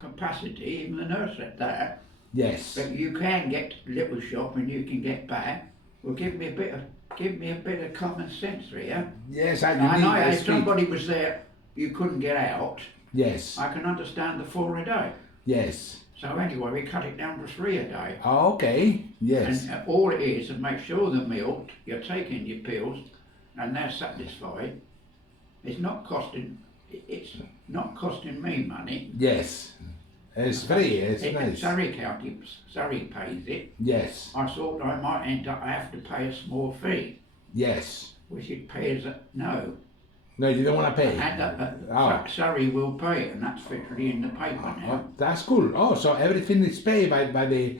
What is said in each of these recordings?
capacity, even the nurse said that. Yes. But you can get to the little shop and you can get back. Well, give me a bit of common sense here. Yes, And you I need know a if speed. somebody was there, you couldn't get out. Yes. I can understand the 4 a day. Yes. So anyway, we cut it down to 3 a day. Oh, okay. Yes. And all it is make sure the meal, you're taking your pills, and they're satisfied. It's not costing me money. Yes. It's free. It's nice. Surrey pays it. Yes. I thought I might end up have to pay a small fee, Yes. which it pays. No. No, you don't want to pay. And Surrey will pay it, and that's literally in the paper now. Oh, that's cool. Oh, so everything is paid by the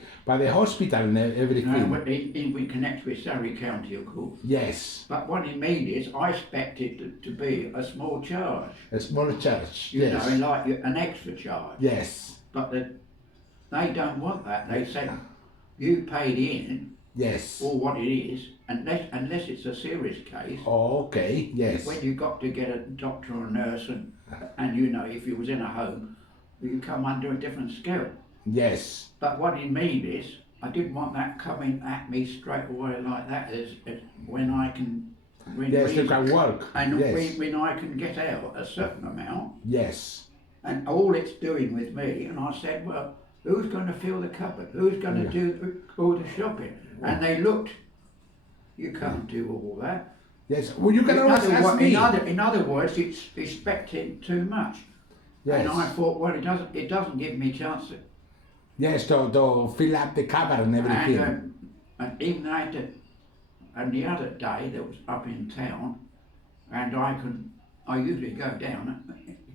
hospital and everything. No, we connect with Surrey County, of course. Yes. But what it means is, I expect it to be a small charge. A small charge. You Yes. know, like an extra charge. Yes. But they don't want that. They said, you paid in Yes. for what it is, unless it's a serious case. Oh, okay. Yes. When you got to get a doctor or a nurse, and you know, if you was in a home, you come under a different scale. Yes. But what it means is, I didn't want that coming at me straight away like that. As when I can. Yes, you can work. And yes. when I can get out a certain amount. Yes. And all it's doing with me, and I said, well, who's going to fill the cupboard? Who's going to do all the shopping? And they looked, you can't do all that. Yes, well, you can always ask me. In other words, it's expecting too much. Yes. And I thought, well, it doesn't give me chance to. Yes, to fill up the cupboard and everything. And even and the other day, that was up in town, and I usually go down,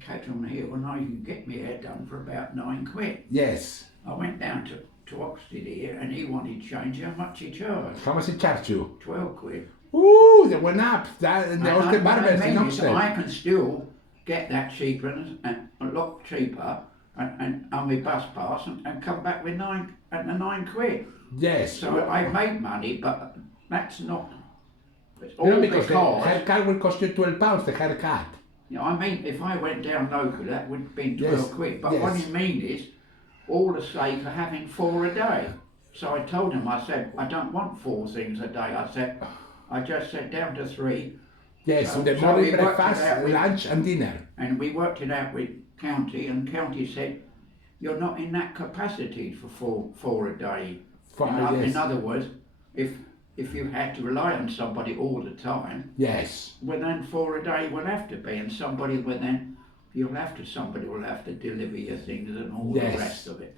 catch on the hill, and I can get my hair done for about £9. Yes. I went down to Oxford here, and he wanted change. How much he charged? How much he charged you? £12. Ooh, they went up. The Oxford barbers in Oxford. I can still get that cheaper and a lot cheaper, and on my bus pass, and come back with £9. Yes. So I make money, but that's not. It's all because the haircut will cost you £12. The haircut. You know, I mean, if I went down local, that would have been £12. But what you mean is, all the sake of having 4 a day. So I told him, I said, I don't want 4 things a day. I just said down to 3. Yes, so the morning breakfast, lunch and dinner. And we worked it out with County, and County said, you're not in that capacity for 4 a day. In other words, if you had to rely on somebody all the time, yes, well then 4 a day will have to be, and somebody will have to deliver your things and all the rest of it.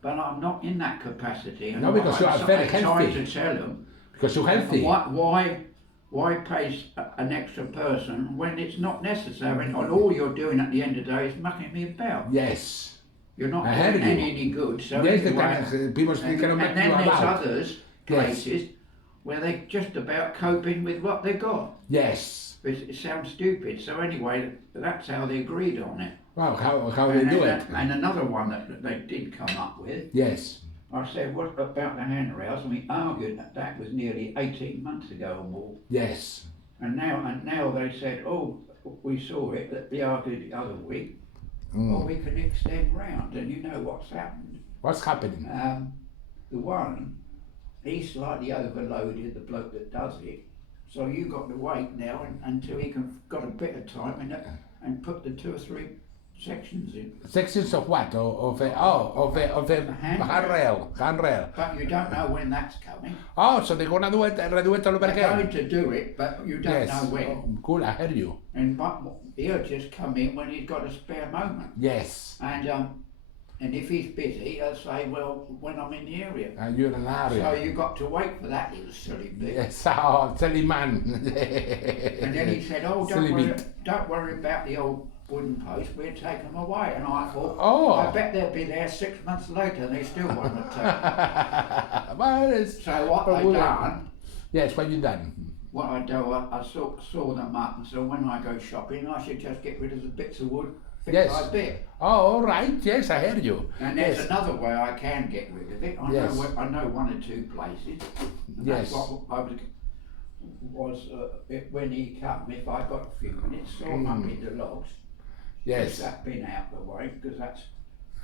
But I'm not in that capacity. And no, because you are very healthy. I'm trying to tell them. Because you're healthy. Why pay an extra person when it's not necessary, and all you're doing at the end of the day is mucking me about? Yes. You're not doing any good. So yes, anyway, people cannot make you about. And then there's others places where they're just about coping with what they got. Yes. It sounds stupid. So anyway, that's how they agreed on it. Wow, how they do it. And another one that they did come up with. Yes. I said, what about the handrails? And we argued that was nearly 18 months ago or more. Yes. And now they said, oh, we saw it, that we argued the other week. Well, we can extend round, and you know what's happened. What's happening? The one, he's slightly overloaded, the bloke that does it. So you got to wait now until he got a bit of time and put the 2 or 3 sections in. Sections of what? Of the handrail. But you don't know when that's coming. Oh, so they're gonna do it, redo it all over again. They're going to do it, but you don't know when. Oh, cool, I heard you. And he'll just come in when he's got a spare moment. Yes. And if he's busy, he'll say, well, when I'm in the area. And you're in the area. So you got to wait for that little silly bit. Yes, oh, silly man. And then he said, oh, don't worry about the old wooden post, we'll take them away. And I thought, I bet they'll be there 6 months later and they still want to take them. So what I done... Yes, what you done? What I do, I saw them up, and so when I go shopping, I should just get rid of the bits of wood bit by bit. Oh, all right. Yes, I heard you. And there's another way I can get rid of it. I know 1 or 2 places. And that's what I was when he cut me, if I got a few minutes, saw them up in the logs. Yes. That's been out the way, because that's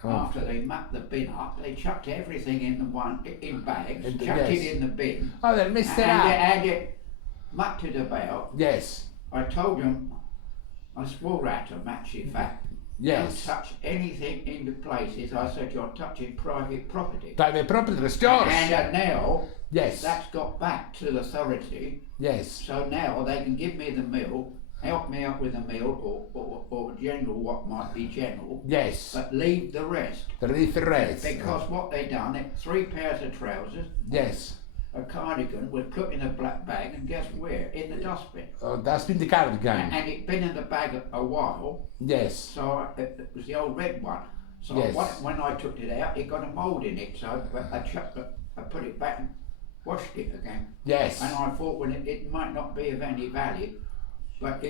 after they mucked the bin up, they chucked everything in bags, chucked yes. it in the bin. Oh, they messed it up. And it mucked it about. Yes. I told them, I swore at them actually, in fact. Yes. Don't touch anything in the places. I said, you're touching private property. Private property, it's yours. And now, yes. that's got back to the authority. Yes. So now they can give me the mill, help me out with the mill, or general, what might be general. Yes. But leave the rest. Leave the rest. Because what they done, 3 pairs of trousers. Yes. A cardigan was put in a black bag, and guess where? In the dustbin. Oh, dustbin, the cardigan. And it'd been in the bag a while. Yes. So it was the old red one. So yes. when I took it out, it got a mould in it. So I put it back and washed it again. Yes. And I thought, well, it might not be of any value, but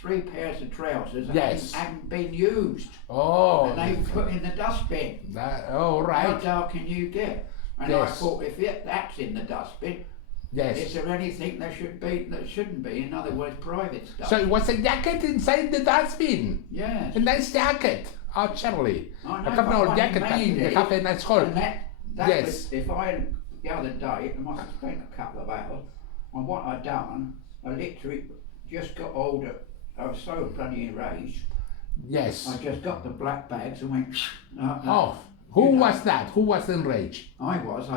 3 pairs of trousers yes. hadn't been used. Oh. And they were put in the dustbin. Right. How dark can you get? And yes. I thought, if that's in the dustbin, yes. is there anything that shouldn't be? In other words, private stuff. So it was a jacket inside the dustbin? Yes. A nice jacket. Oh, Charlie. I know, I have no jacket. They have a nice hole. That yes. was, if the other day, I must have spent a couple of hours on what I'd done. I literally just got older. I was so bloody enraged. Yes. I just got the black bags and went. Who was that? Who was enraged? I was.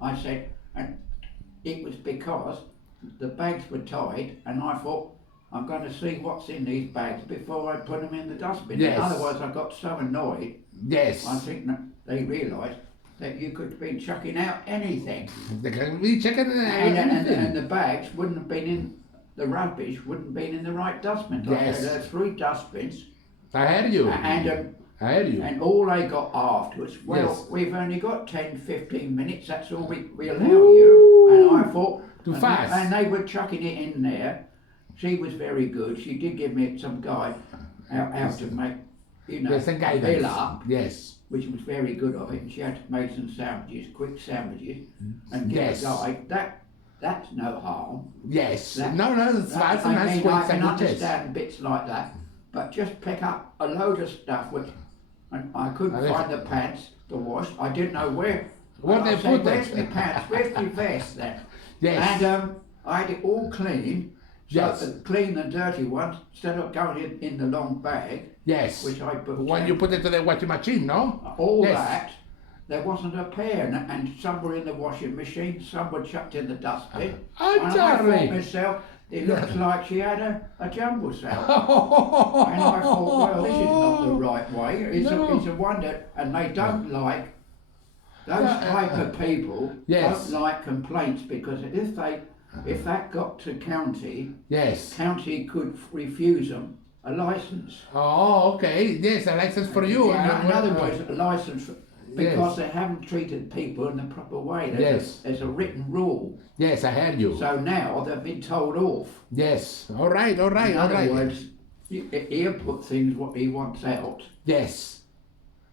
I said, and it was because the bags were tied, and I thought, I'm going to see what's in these bags before I put them in the dustbin. Yes. Otherwise, I got so annoyed. Yes. I think that they realised that you could be chucking out anything. They can be chucking out anything. And the bags wouldn't have been in, the rubbish wouldn't have been in the right dustbin. Yes. There are 3 dustbins. I heard you. I heard you. And all they got afterwards, well, yes. we've only got 10, 15 minutes, that's all we allow you. And I thought, too fast. And they were chucking it in there. She was very good. She did give me some guide how to make, yes, a bill up. Yes. Which was very good of it. And she had to make some sandwiches, quick sandwiches, and give yes. a guide. That's no harm. Yes. No, that's fine. I can understand bits like that, but just pick up a load of stuff which, and I couldn't find the pants to wash. I didn't know where. What they put where's my pants? Where's my vest then? Yes. And I had it all clean. So yes. Clean the dirty ones instead of going in the long bag. Yes. Which I put. When you put it to the washing machine, no? All yes. that. There wasn't a pair, and some were in the washing machine, some were chucked in the dustbin. Oh, and darling. I thought myself, it looks like she had a jumble cell. And I thought, well, this is not the right way. It's a wonder, and they don't like, those type of people yes. don't like complaints, because if that got to county, yes. county could refuse them a licence. Oh, okay. Yes, a licence for you. In other words, a licence because they haven't treated people in the proper way. There's a written rule. Yes, I heard you. So now they've been told off. Yes. All right. In other words, he'll put things what he wants out. Yes.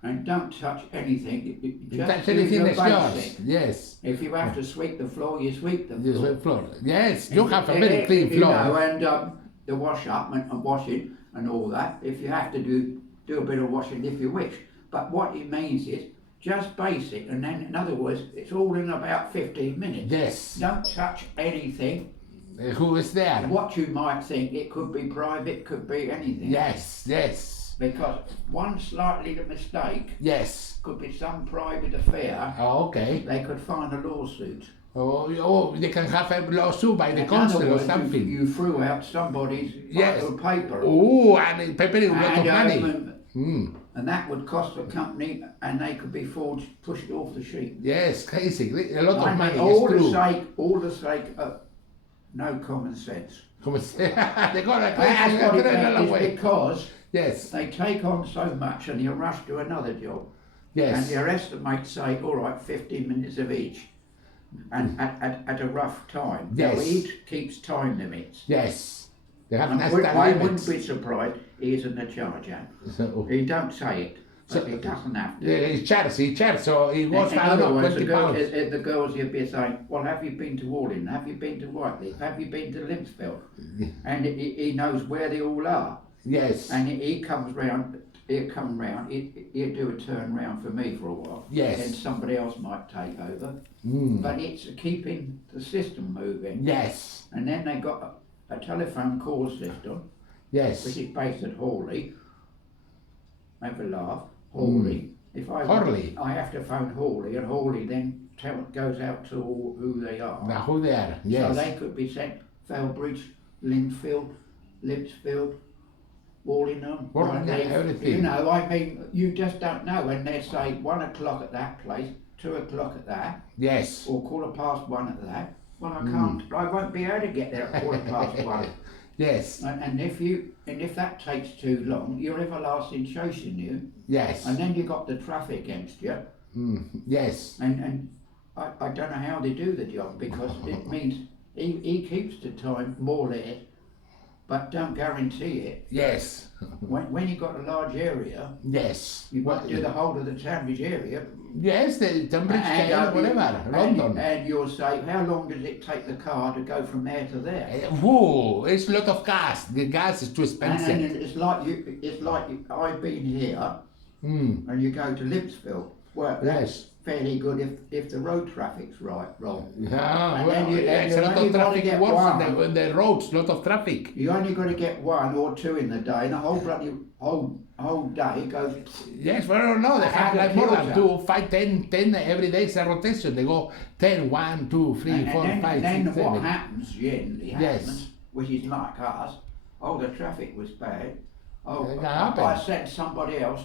And don't touch anything. Just touch anything that's yours. Yes. If you have to sweep the floor, you sweep the floor. Yes, you have a very clean floor. And the wash up and washing and all that. If you have to do a bit of washing if you wish. But what it means is just basic, and then in other words, it's all in about 15 minutes. Yes. Don't touch anything. Who is there? What you might think, it could be private, could be anything. Yes, yes. Because one slightly mistake yes. could be some private affair. Oh, okay. They could find a lawsuit. Oh, they can have a lawsuit by the council or something. You threw out somebody's paper. Oh, and paper is a lot of money. And that would cost the company, and they could be pushed off the sheet. Yes, crazy. A lot of money. All the sake of no common sense. They got a That's what it is, because yes. they take on so much and you rush to another job. Yes. And your estimates say, all right, 15 minutes of each. And at a rough time. Yes. Now, each keeps time limits. Yes. They have I wouldn't be surprised he isn't a charger. He don't say it, but he doesn't have to. Yeah, he chats, so he was in other words, the girls he'll be saying, well, have you been to Walling? Have you been to Whiteleaf? Have you been to Limpsfield? And he knows where they all are. Yes. And he comes round he'd come round, he'd do a turn round for me for a while. Yes. Then somebody else might take over. But it's keeping the system moving. Yes. And then they got a telephone call system, Yes. which is based at Hawley. Have a laugh, Hawley. If I Hawley. I have to phone Hawley, and Hawley then goes out to all who they are. Now who they are? Yes. So they could be sent Falbridge, Lindfield, Limpsfield, Wallingham, everything. You know, I mean, you just don't know when they say 1 o'clock at that place, 2 o'clock at that, Yes. or 1:15 at that. Well, I can't. I won't be able to get there at 1:15. Yes. And if that takes too long, you're everlasting chasing you, Yes. and then you got the traffic against you. Yes. And I don't know how they do the job, because it means he keeps the time more or less, but don't guarantee it. Yes. When you've got a large area, Yes. you've got to do the whole of the Tunbridge area. Yes, the Tunbridge scale, whatever, London. And you'll say, how long does it take the car to go from there to there? Whoa, it's a lot of gas. The gas is too expensive. And it's like I've been here, and you go to Limpsfield. Well, that's fairly good if the road traffic's wrong. Yeah, And well, then it's a lot of traffic worse on the roads, lot of traffic. You only got to get 1 or 2 in the day, and the whole bloody whole day goes. Yes, well, no, they have like more than 2, 5, 10 every day. It's a rotation. They go 10, 1, 2, 3, 4, 5, 6, 7. Then what happens generally happens, which is like us. Oh, the traffic was bad. Oh, I sent somebody else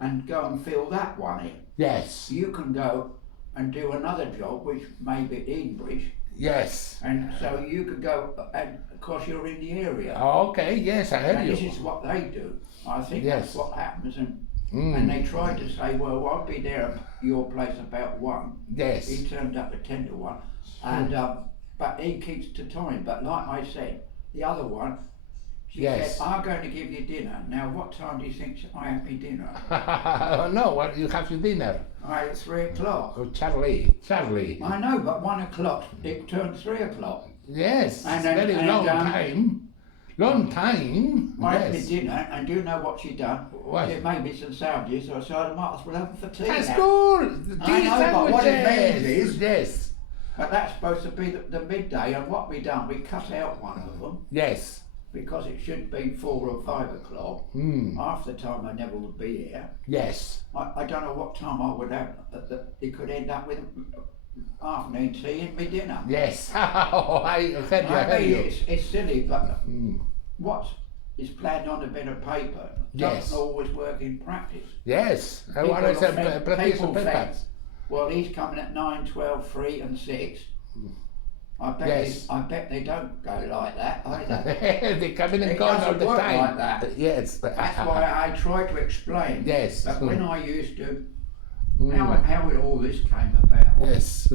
and go and fill that one in. Yes. You can go and do another job, which may be Edenbridge. Yes. And so you could go, and of course you're in the area. Oh, okay, yes, I heard And you. this is what they do. I think Yes. that's what happens. And they tried to say, well, I'll be there at your place about 1. Yes. He turned up at 10 to 1. And but he keeps to time. But like I said, the other one, she Yes. said, I'm going to give you dinner. Now, what time do you think I have me dinner? No, what, you have your dinner. At 3 o'clock. Oh, Charlie. I know, but 1 o'clock, it turned 3 o'clock. Yes, And it's very long time. Long time. I had Yes. me dinner, and do you know what she done? What? It made me some sandwiches, so I said I might as well have them for tea. That's now. good. The I tea know, but what it sandwiches. means is- Yes. But that's supposed to be the midday, and what we done, we cut out one of them, Yes. because it should be 4 or 5 o'clock. Half the time I never would be here. Yes. I don't know what time I would have, it could end up with afternoon tea and me dinner. Yes. I heard you. I I heard mean, you. it's silly, but what is planned on a bit of paper doesn't Yes. always work in practice. Yes. I People want to say think- practice people on think, papers. well, he's coming at 9, 12, 3 and 6. I bet, Yes. I bet they don't go like that either. They come in and It go all doesn't the work time. like that. Yes. That's why I try to explain Yes. that when I used to, how it all this came about. Yes.